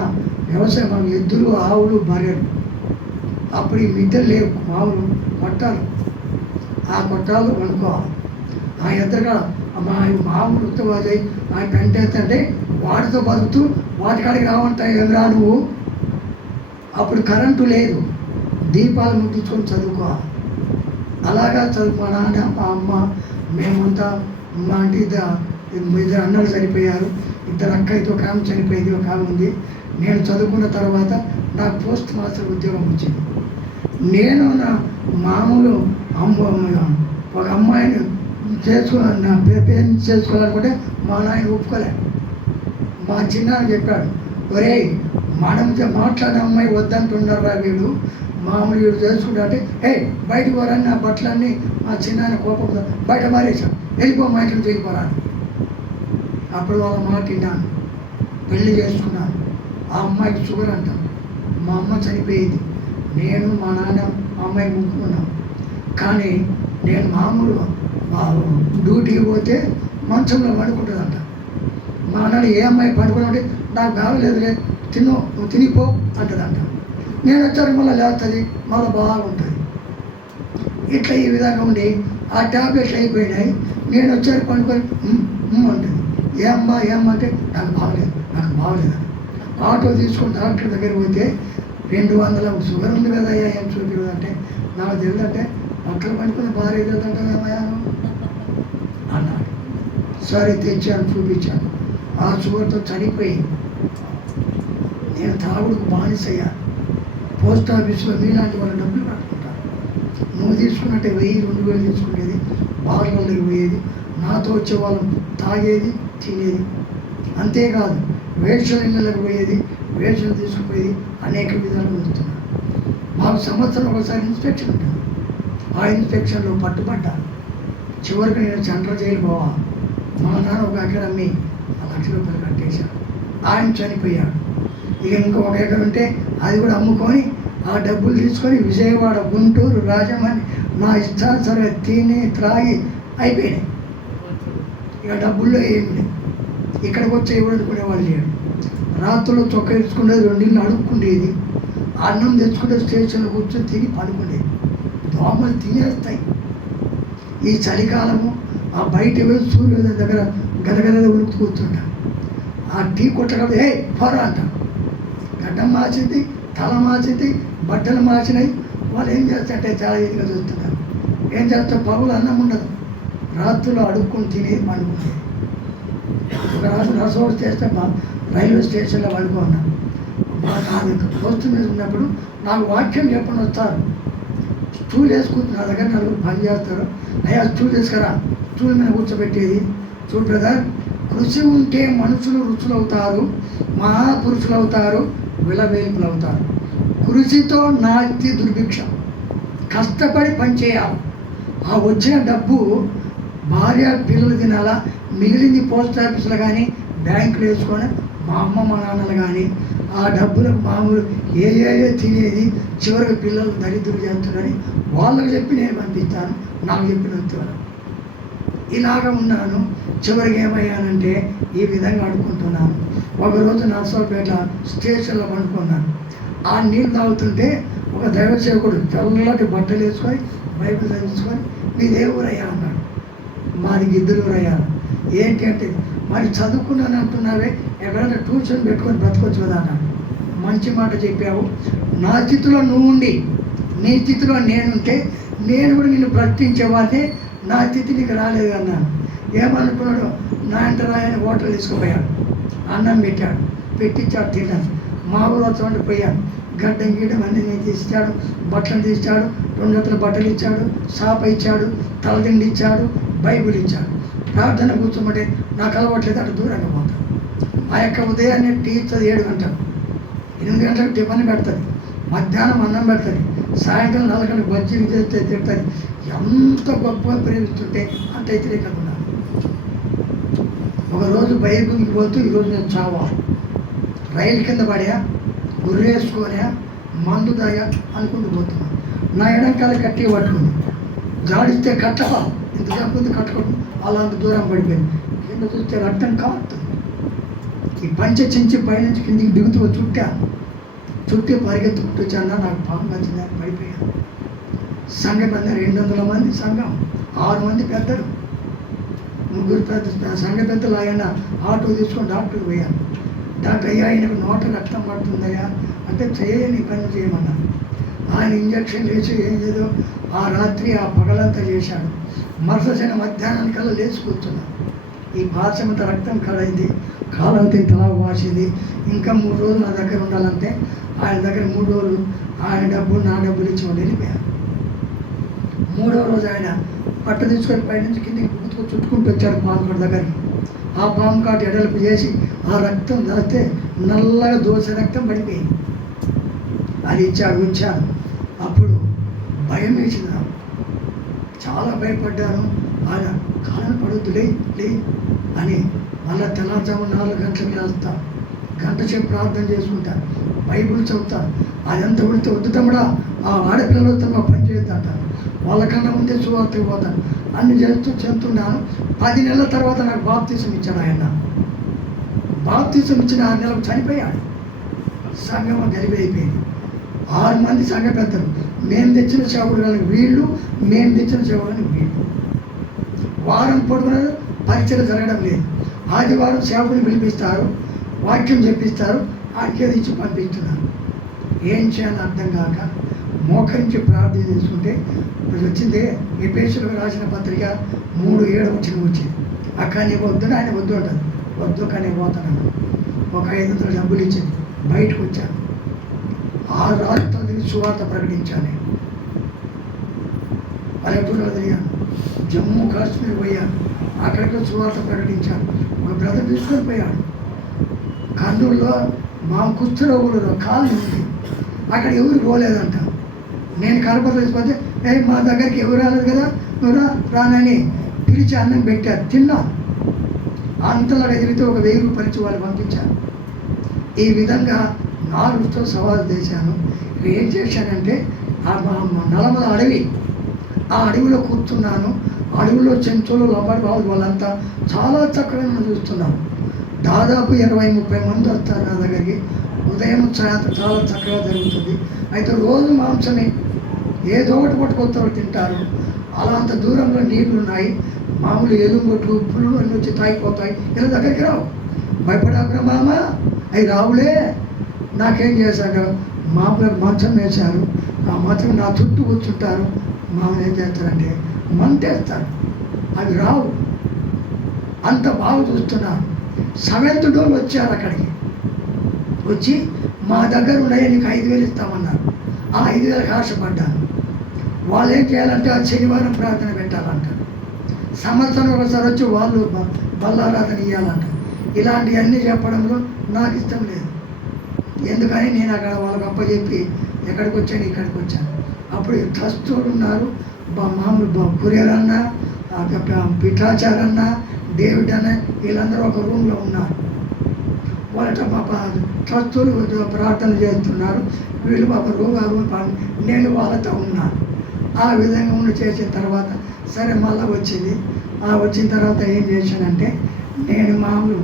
వ్యవసాయం, మా ఎద్దులు, ఆవులు, బర్రెలు. అప్పుడు ఈ మిద్దెలు లేవు, మామూలు కొట్టాలు. ఆ కొట్టాలు వండుకోవాలి. ఆ ఎద్దరుగా మామూలు ఉత్తవాది ఆయన పెంటేస్తుంటే వాటితో బతుకుతూ వాటికాడికి రావంటాయి ఎదురా నువ్వు. అప్పుడు కరెంటు లేదు, దీపాలు ముట్టించుకొని చదువుకోవాలి. అలాగా చదువు. మా నాన్న మా అమ్మ మేమంతా, మా అంటే ఇద్దరు అన్నలు చనిపోయారు, ఇద్దరు అక్కయితో ఒక ఆమె చనిపోయింది, ఒక ఆమె ఉంది. నేను చదువుకున్న తర్వాత నాకు పోస్ట్ మాస్టర్ ఉద్యోగం వచ్చింది. నేను నా మామూలు ఒక అమ్మాయిని నా పేరెంట్ చేసుకోవాలనుకుంటే మా నాయన ఒప్పుకోలే. మా చిన్న చెప్పాడు, ఒరే మనం మాట్లాడిన అమ్మాయి వద్దంటున్నారా వీడు, మామూలు వీడు చేసుకుంటా అంటే బయటకు పోరని నా బట్టలన్నీ మా చిన్న కోపం బయట మారేసాం, వెళ్ళిపో మా ఇంటికి వెళ్ళిపోరా. అప్పుడు వాళ్ళ మాట విన్నాను, పెళ్లి చేసుకున్నాను. ఆ అమ్మాయికి షుగర్ అంటాం. మా అమ్మ చనిపోయింది, నేను మా నాన్న మా అమ్మాయి ముక్కున్నాం. కానీ నేను మామూలు డ్యూటీకి పోతే మంచంలో పడుకుంటుందంట. మా నాన్న ఏ అమ్మాయి పడుకున్నాంటే నాకు కావలేదులే నువ్వు తినిపో అంటదంట. నేను వచ్చాక మళ్ళీ లేస్తుంది, మళ్ళీ బాగుంటుంది. ఇట్లా ఈ విధంగా ఉండి ఆ ట్యాబ్లెట్లు అయిపోయినాయి. నేను వచ్చాక పండుకొని అంటుంది. ఏమ్మా అంటే నాకు బాగలేదు. ఆటో తీసుకొని డాక్టర్ దగ్గర పోతే 200 షుగర్ ఉంది కదా అయ్యా, ఏం చూపించదు అంటే నాకు తెలియదంటే అట్లా పండుకుని భార్య తెలియదంటే ఏమయ్యా అన్నాడు. సరే తెచ్చాను, చూపించాను. ఆ షుగర్తో చనిపోయింది. నేను తాగుడుకు బానిసయ్యాను. పోస్ట్ ఆఫీస్లో మీలాంటి వాళ్ళ డబ్బులు కట్టుకుంటాను. నువ్వు తీసుకున్నట్టే 1000-2000 తీసుకునేది, బార్లలోకి పోయేది, నాతో వచ్చే వాళ్ళం తాగేది తినేది. అంతేకాదు వేషల ఇళ్ళకి పోయేది, వేషలు తీసుకుపోయేది, అనేక విధాలుగా వస్తున్నాను. మాకు సంవత్సరం ఒకసారి ఇన్స్పెక్షన్ ఉంటుంది. ఆ ఇన్స్పెక్షన్లో పట్టుబడ్డాను. చివరికి నేను సెంట్రల్ జైలు పోవాలి. మా నాన్న ఒక ఎకరం అమ్మి 1 లక్ష రూపాయలు కట్టేశాను. ఆయన చనిపోయాడు. ఇక ఇంకొక ఎకరం ఉంటే అది కూడా అమ్ముకొని ఆ డబ్బులు తీసుకొని విజయవాడ, గుంటూరు, రాజమండ్రి నా ఇష్టానుసారంగా తిని త్రాగి అయిపోయినాయి. ఇక డబ్బుల్లో ఏమి లేదు. ఇక్కడికి వచ్చి ఇవ్వడుకునే వాళ్ళు లేడు. రాత్రులు చొక్క తెచ్చుకునేది, 2 ఇళ్ళు అడుక్కుండేది. అన్నం తెచ్చుకుంటే స్టేషన్లో కూర్చొని తిని పడుకునేది. దోమలు తినేస్తాయి. ఈ చలికాలము ఆ బయట వెళ్ళి సూర్యోదయం దగ్గర గలగల ఉనికి కూర్చుంటాం. ఆ టీ కొట్టగా పొర అంటాం. గడ్డం మార్చింది, తల మార్చింది, బట్టలు మార్చినాయి. వాళ్ళు ఏం చేస్తారంటే చాలా ఇదిగా చూస్తున్నారు. ఏం చేస్తారు, పగులు అన్నం ఉండదు, రాత్రులు అడుక్కొని తినేది పండుకునేది. ఒక రాత్రి రసోడు చేస్తే రైల్వే స్టేషన్లో పడుకున్నాను. నాకు పోస్ట్ మీద ఉన్నప్పుడు నాకు వాక్యం చెప్పని వస్తారు. స్టూల్ వేసుకుంటున్న నా దగ్గర 4 పని చేస్తారు. అయ్యా స్టూల్ తీసుకురా, స్టూల్ మీద కూర్చోబెట్టేది. చూడు బ్రదర్, కృషి ఉంటే మనుషులు రుచులు అవుతారు, మహాపురుషులు అవుతారు, విలవేల్పులు అవుతారు. కృషితో నాస్తి దుర్భిక్షం. కష్టపడి పనిచేయాలి. ఆ వచ్చిన డబ్బు భార్య పిల్లలు తినాలా, మిగిలింది పోస్ట్ ఆఫీసులో కానీ బ్యాంకులు వేసుకొని మా అమ్మ మా నాన్నలు కానీ ఆ డబ్బులకు మామూలు ఏ తినేది. చివరికి పిల్లలు దరిద్రులు చేస్తున్నారని వాళ్ళకి చెప్పి నేను పంపిస్తాను, నాకు చెప్పినంత ఇలాగ ఉన్నాను. చివరికి ఏమయ్యానంటే ఈ విధంగా అడుక్కుంటున్నాను. ఒకరోజు నర్సరావుపేట స్టేషన్లో పండుకున్నాను. ఆ నీళ్ళు తాగుతుంటే ఒక దైవ సేవకుడు తెల్లటి బట్టలు వేసుకొని బైబిల్ చదివించుకొని మీది ఏ ఊరయ్యా అన్నాడు. మాది గిద్దలూరయ్యా. ఏంటి అంటే మరి చదువుకున్నాను అంటున్నావే, ఎక్కడైనా ట్యూషన్ పెట్టుకొని బ్రతకొచ్చు కదా అన్నాడు. మంచి మాట చెప్పావు. నా స్థితిలో నువ్వు ఉండి నీ స్థితిలో నేనుంటే నేను కూడా నిన్ను ప్రశ్నించేవాడిని. నా స్థితి నీకు రాలేదు అన్నాను. ఏమనుకున్నాడు, నా ఇంట రాయని హోటల్ తీసుకుపోయాడు, అన్నం పెట్టాడు, పెట్టించాడు, తిన్నాను. మా ఊరు వచ్చి పోయాను. గడ్డం గీయడం అన్నీ నేను తీసిచ్చాడు, బట్టలు తీసాడు, 2 జతల బట్టలు ఇచ్చాడు, సాప ఇచ్చాడు, తలదిండి ఇచ్చాడు, బైబిల్ ఇచ్చాడు. ప్రార్థన కూర్చోమంటే నాకు అలవాట్లేదు, అటు దూరంగా పోతాను. ఆ యొక్క ఉదయాన్నే టీ ఇస్తుంది 7 గంటలు, 8 గంటలకు టిఫిన్ పెడుతుంది, మధ్యాహ్నం అన్నం పెడుతుంది, సాయంత్రం 4 గంటలకు బజ్జీలు చేస్తే తిడుతుంది. ఎంత గొప్ప ప్రేమిస్తుంటే అంత వ్యతిరేకంగా ఉన్నాను. ఒకరోజు బైబిల్కి పోతూ ఈరోజు నేను చావా, రైలు కింద పడా, గుర్రేసుకోనా, మందు దాగా అనుకుంటూ పోతున్నాను. నా ఎడంకాల కట్టి పట్టుకుంది, జాడిస్తే కట్టవా, ఇంత జరుగుతుంది కట్టుకోండి, అలా అంత దూరం పడిపోయింది. కింద చూస్తే రక్తం కారుతుంది. ఈ పంచె చించి పైనుంచి కిందికి దిగుతూ చుట్టి పరిగెత్తుకుంటూ వచ్చాను. నాకు పాము వచ్చిందని పడిపోయాను. సంఘం 200 మంది సంఘం, 6 మంది పెద్దలు. ముగ్గురు పెద్ద సంఘ పెద్దలు ఆయన ఆటో తీసుకొని డాక్టర్కి పోయాను. డాక్టర్ అయ్యా ఆయనకు నోట రక్తం పడుతుందయ్యా అంటే చేయని పని చేయమన్నాను. ఆయన ఇంజక్షన్ వేసి ఏం లేదో ఆ రాత్రి ఆ పగలంతా చేశాడు. మరుసటి మధ్యాహ్నానికల్లా లేచి కూర్చున్నాను. ఈ పార్శ్వమంత రక్తం కడైంది, కాలం తలా వాసింది. ఇంకా 3 రోజులు నా దగ్గర ఉండాలంటే ఆయన దగ్గర 3 రోజులు ఆయన డబ్బులు నా డబ్బులు ఇచ్చి వెళ్ళిపోయాను. 3వ రోజు ఆయన పట్టు తీసుకొని పైనుంచి కిందికి చుట్టుకుంటూ వచ్చాడు పాము కాటు దగ్గరికి. ఆ పాము కాటు ఎడల్పు చేసి ఆ రక్తం దాస్తే నల్లగా దోశ రక్తం పడిపోయింది. అది ఇచ్చాడు, వచ్చాను. అప్పుడు భయం వేసింది నాకు, చాలా భయపడ్డాను. ఆయన కాలం పడుతులే లే అని మళ్ళీ తెల్లారుజాము 4 గంటలకు వెళ్తాను. గంట సేపు ప్రార్థన చేసుకుంటాను, బైబుల్ చదువుతాను. అదంతా ఉడితే వద్దు తమ్ముడా, ఆ ఆడపిల్లలతో మా పని చేయొద్దంటాను. వాళ్ళకన్నా ముందే సువార్తకు పోతాను. అన్ని చేస్తూ చెందుతున్నాను. 10 నెలల తర్వాత నాకు బాప్తీసం ఇచ్చాడు ఆయన. బాప్తీసం ఇచ్చిన 6 నెలలకు చనిపోయాడు. సంఘం గలిపోయిపోయింది. 6 మంది సంఘ పెద్దలు, మేము తెచ్చిన సేవకుడు కానీ వీళ్ళు, మేము తెచ్చిన సేవకుడు కానీ వీళ్ళు. వారం పొడుగున పరిచయం జరగడం లేదు. ఆదివారం సేవకుని పిలిపిస్తారు, వాక్యం చెప్పిస్తారు, ఆడికేది ఇచ్చి పంపిస్తున్నారు. ఏం చేయాలో అర్థం కాక మోకరించి ప్రార్థన చేసుకుంటే ఇప్పుడు వచ్చింది. ఎఫెసీయులకు రాసిన పత్రిక 3:7 వచ్చింది. అక్క నీకు వద్దు, ఆయన వద్దు అంటారు. వద్దు కానీ పోతాను. ఒక 500 డబ్బులు ఇచ్చింది. బయటకు వచ్చాను. 6 రాష్ట్రాలు తిరిగి సువార్త ప్రకటించాను. పల్లెటూరులో తిరిగాను, జమ్మూ కాశ్మీర్ పోయాను, అక్కడికి సువార్త ప్రకటించాను. ఒక బ్రదర్ తీసుకొని పోయాడు. కర్నూలులో మా కుష్ఠరోగులలో కాలు ఉంది, అక్కడ ఎవరు పోలేదంట. నేను కలప తీసుకొస్తే మా దగ్గరికి ఎవరు రాలేదు కదా, నువ్వు రానని పిలిచి అన్నం పెట్టారు, తిన్నాను. అంతలా ఎదిరితే ఒక 1000 రూపాయలు ఇచ్చి వాళ్ళు పంపించాను. ఈ విధంగా 4తో సవాలు చేశాను. ఏం చేశానంటే నలమల అడవి, ఆ అడవిలో కూర్చున్నాను. అడవిలో చెంచులు లబ్బడి బాబు వాళ్ళంతా చాలా చక్కగా నన్ను చూస్తున్నారు. దాదాపు 20-30 మంది వస్తారు నా దగ్గరికి. ఉదయం సాయంత్రం చాలా చక్కగా జరుగుతుంది. అయితే రోజు మాంసమే ఏదో ఒకటి పట్టుకొస్తారు, తింటారు. అలా అంత దూరంలో నీళ్లు ఉన్నాయి. మామూలు ఎలుగొట్లు పుళ్ళు అన్నీ వచ్చి తాగిపోతాయి. ఇలా దగ్గరికి రావు. భయపడాకురా మామ, అవి రావులే. నాకేం చేశాడు, మామూలుగా మంచం వేశారు. ఆ మంచం నా చుట్టూ కూర్చుంటారు. మామూలు ఏం చేస్తారంటే మంటేస్తారు, అవి రావు. అంత బాగా చూస్తున్నారు. 7th డోర్ వచ్చారు. అక్కడికి వచ్చి మా దగ్గర ఉన్నాయి, నీకు 5,000 ఇస్తామన్నారు. ఆ 5,000కి ఆశపడ్డాను. వాళ్ళు ఏం చేయాలంటే ఆ శనివారం ప్రార్థన పెట్టాలంటారు. సంవత్సరం ఒకసారి వచ్చి వాళ్ళు బల్లారాధన ఇవ్వాలంట. ఇలాంటివన్నీ చెప్పడంలో నాకు ఇష్టం లేదు. ఎందుకని నేను అక్కడ వాళ్ళకి అప్పచెప్పి ఎక్కడికి వచ్చాను, ఇక్కడికి వచ్చాను. అప్పుడు ట్రస్టోళ్ళు ఉన్నారు, మామూలు కురియర్ అన్న, పిఠాచారన్న, డేవిడ్ అన్న, వీళ్ళందరూ ఒక రూమ్లో ఉన్నారు. వాళ్ళ పాప ట్రస్టులు ప్రార్థనలు చేస్తున్నారు. వీళ్ళు పాప రూమ్ నేను వాళ్ళతో ఉన్నాను. ఆ విధంగా ఉండి చేసిన తర్వాత సరే మళ్ళీ వచ్చింది. వచ్చిన తర్వాత ఏం చేశానంటే నేను మామూలు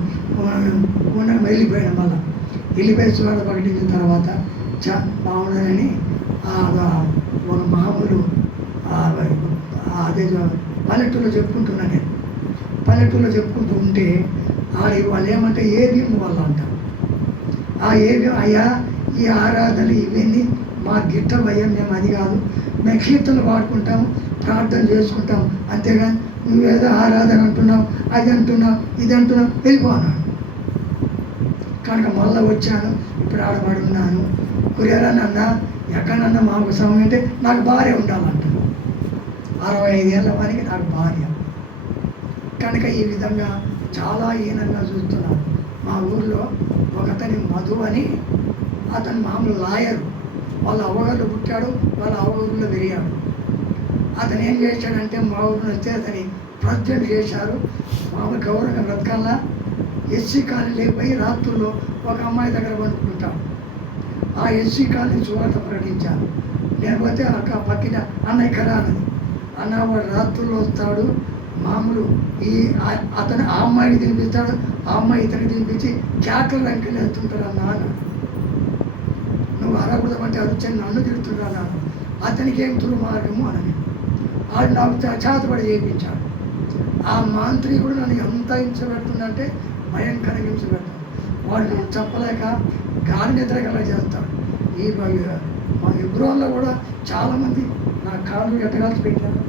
వెళ్ళిపోయాను. మళ్ళీ వెళ్ళిపోయి చూడ ప్రకటించిన తర్వాత బాగుండదని ఒక మామూలు అదే పల్లెటూరులో చెప్పుకుంటున్నా. నేను పల్లెటూరులో చెప్పుకుంటూ ఉంటే వాళ్ళు ఏమంటే ఏబిఎం వాళ్ళు అంటారు. ఆ ఏబిఎం అయ్యా ఈ ఆరాధనలు ఇవన్నీ మా గిట్టవయ్యా, మేము అది కాదు, మేము కీర్తనలు పాడుకుంటాము, ప్రార్థన చేసుకుంటాము, అంతేగాని నువ్వేదో ఆరాధన అంటున్నావు, అది అంటున్నావు, ఇది అంటున్నావు, వెళ్ళిపో అన్నాడు. కనుక మళ్ళీ వచ్చాను. ఇప్పుడు ఆడబడి ఉన్నాను. కురియరనన్నా ఎక్కడన్నా మాకు సమయం అంటే నాకు భార్య ఉండాలంట. 65 ఏళ్ళ వారికి నాకు భార్య. కనుక ఈ విధంగా చాలా హీనంగా చూస్తున్నాను. మా ఊర్లో ఒకతని మధు అని, అతను మామూలు లాయరు. వాళ్ళ అవ్వగారు పుట్టాడు, వాళ్ళ అవ్వగారులో పెరిగాడు. అతను ఏం చేశాడంటే మా ఊరిలో వస్తే అతని ప్రెసిడెంట్ చేశారు. మామూలు గౌరవంగా బ్రతకాల. ఎస్సీ కాలనీలో పోయి రాత్రుల్లో ఒక అమ్మాయి దగ్గర పండుకుంటాడు. ఆ ఎస్సీ కాలనీ సువార్త ప్రకటించాను. లేకపోతే అక్క పక్కిన అన్నయ్య కరా అన్నది. అన్న వాడు రాత్రుల్లో వస్తాడు, మామూలు అతను ఆ అమ్మాయికి తినిపిస్తాడు, ఆ అమ్మాయి ఇతనికి తినిపించి క్యాట్లు రంకెలు వేస్తుంటాడు. అన్న నువ్వు అరగూడమంటే అరుచని నన్ను తిడుతున్నాడు. అతనికి ఏం దుర్మార్గము అని ఆడు నాకు చేతపడి చేయించాడు. ఆ మాంత్రికుడు నన్ను ఎంత హింస పెడుతుందంటే భయంకరంగా హింస పెడతాడు. వాడు నన్ను చెప్పలేక గాలి నిద్రగల చేస్తాడు. ఈ మా ఎబ్రోన్లో కూడా చాలామంది నా కాళ్ళు ఎట్టగాల్చి పెట్టారు,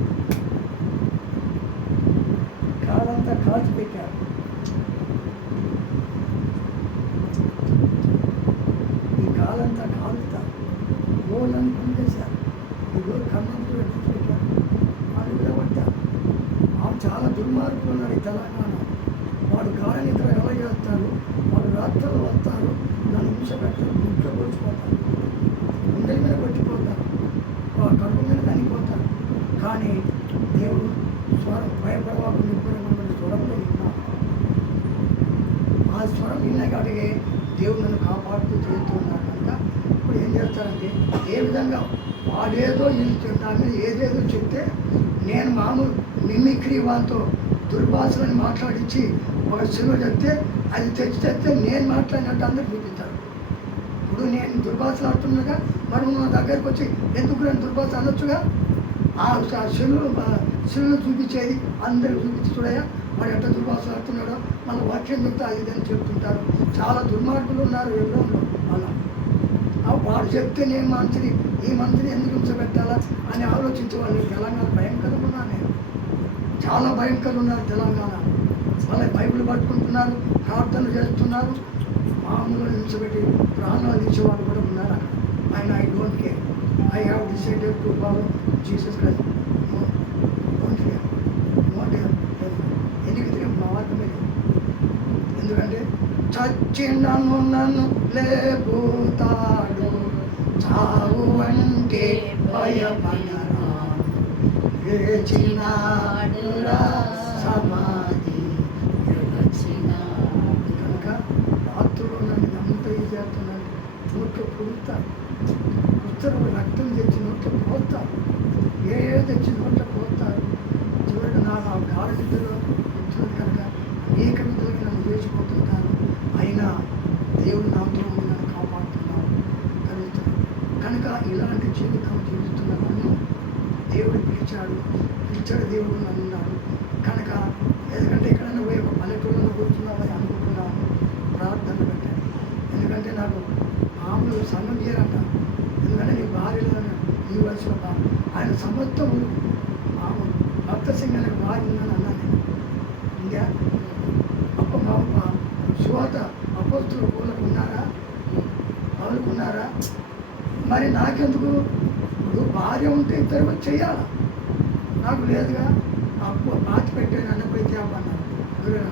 కాలంతా కాల్చి పెట్టారు. ఈ కాలంతా కాలుతా గోళ్ళని పనిచేశారు. ఈ గోలు కన్నంతో ఎట్టి పెట్టారు, వాళ్ళు విడబడ్డారు. చాలా దుర్మార్గులు ఉన్నారు ఈ తెలంగాణ. వాడు గాలి నిద్ర ఎలా చేస్తారు, వాళ్ళు రాత్రులు వస్తారు, నన్ను హింస పెడతారు, గుడ్లో పోల్చిపోతారు, గుండెల మీద కొట్టిపోతారు, కడుపు మీద చనిపోతారు. కానీ దేవుడు స్వరం భయపడవాకు నిపుణమైన స్వరంలో విన్నాను. ఆ స్వరం విన్నా కాబట్టి దేవుడు నన్ను కాపాడుతూ చేస్తున్నాడు. కనుక ఇప్పుడు ఏం చేస్తారంటే, ఏ విధంగా వాడేదో నా మీద ఏదేదో చెప్తే నేను మామూలు మిమిక్రీ వాళ్ళతో దుర్భాషలను మాట్లాడించి ఒక సినిమా చెప్తే అది తెస్తే నేను మాట్లాడినట్టు అందరూ చూపిస్తారు. ఇప్పుడు నేను దుర్భాషలు ఆడుతున్నాగా, మరి నా దగ్గరికి వచ్చి ఎందుకు నేను దుర్భాష అనొచ్చుగా. ఆ శిలులు చూపించేది అందరూ చూపించి చూడయా వాడు ఎట్లా దుర్భాషలు ఆడుతున్నాడో, మళ్ళీ వాక్యం చెప్తే అది ఇదని చెప్తుంటారు. చాలా దుర్మార్గులు ఉన్నారు ఎవరోళ్ళు. అలా వాడు చెప్తే నేను మంత్రి, ఈ మంత్రిని ఎందుకు హింసపెట్టాలా అని ఆలోచించే వాళ్ళు తెలంగాణ భయంకరంగా ఉన్నారు. నేను చాలా భయంకరంగా ఉన్నారు తెలంగాణ. వాళ్ళ బైబిల్ పట్టుకుంటున్నారు, ప్రార్థనలు చేస్తున్నారు, మామూలు హింసపెట్టి ప్రాణాలు తీసేవాళ్ళు కూడా ఉన్నారు అక్కడ. ఆయన I don't care, I have decided to follow Jesus Christ. Don't care, ఎందుకు తిరిగి మా మార్గమే. ఎందుకంటే చచ్చినను నన్ను లేపుతాడు, చావు అంటే భయపడరా, వేచినాడురా సమాధి కనుక రాత్రులు నన్ను ఎంత ఇది చేస్తున్నాను. నోట్లో పుడుతారు, పుస్తకం రక్తం తెచ్చి నోట్లో పోతారు, ఏ తెచ్చి నోట్లో పోతారు. చివరికి నాకు ఆ గాఢ నిద్రలో వచ్చినది కనుక అనేక విధులకి నన్ను వేసిపోతుంటాను. అయినా దేవుడు నాతో నన్ను కాపాడుతున్నాడు కనుక ఇలాంటి జీవితం జీవిస్తున్న నన్ను దేవుడు పిలిచాడు దేవుడు నన్ను ఉన్నాడు కనుక. ఎందుకంటే ఎక్కడైనా పోయి ఒక పల్లెటూళ్ళలో కూర్చున్నామని అనుకుంటున్నాను, ప్రార్థన పెట్టాను. ఎందుకంటే నాకు మామూలు సంఘం చేయాలంట. ఎందుకంటే నీ భార్యలో ఈ వయసులో ఆయన సమర్థం మామూలు భక్త సింగ్ అనే భార్య ఉందని అన్నాను నేను. ఇంకా మా శువాత అపోస్తులు పూలకు ఉన్నారా, వాళ్ళకు ఉన్నారా? మరి నాకెందుకు? ఇప్పుడు భార్య ఉంటే ఇద్దరు వచ్చి చెయ్యాలా, నాకు లేదుగా. అప్పు పాతి పెట్టాను అన్నపోయితే అన్నారు గురువు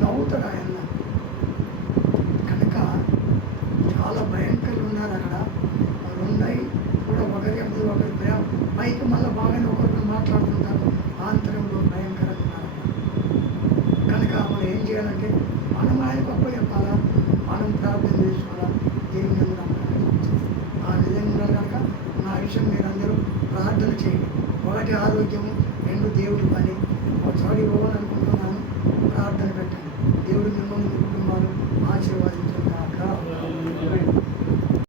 నవ్వుతాడు ఆయన. కనుక చాలా భయంకరులు ఉన్నారు అక్కడ. ఉన్నాయి కూడా ఒకరి మీద ఒకరి భయం, పైకి మళ్ళీ బాగానే ఒకరిని మాట్లాడుతుంటారు, ఆంతరంలో భయంకరంగా ఉన్నారు. కనుక మనం ఏం చేయాలంటే మనం ఆయనకు అప్ప చెప్పాలా, మనం ప్రార్థన చేసుకోవాలా, దేవుని అందరూ ఆ నిజంగా కనుక నా విషయం మీరందరూ ప్రార్థన చేయండి. ఒకటి ఆరోగ్యము,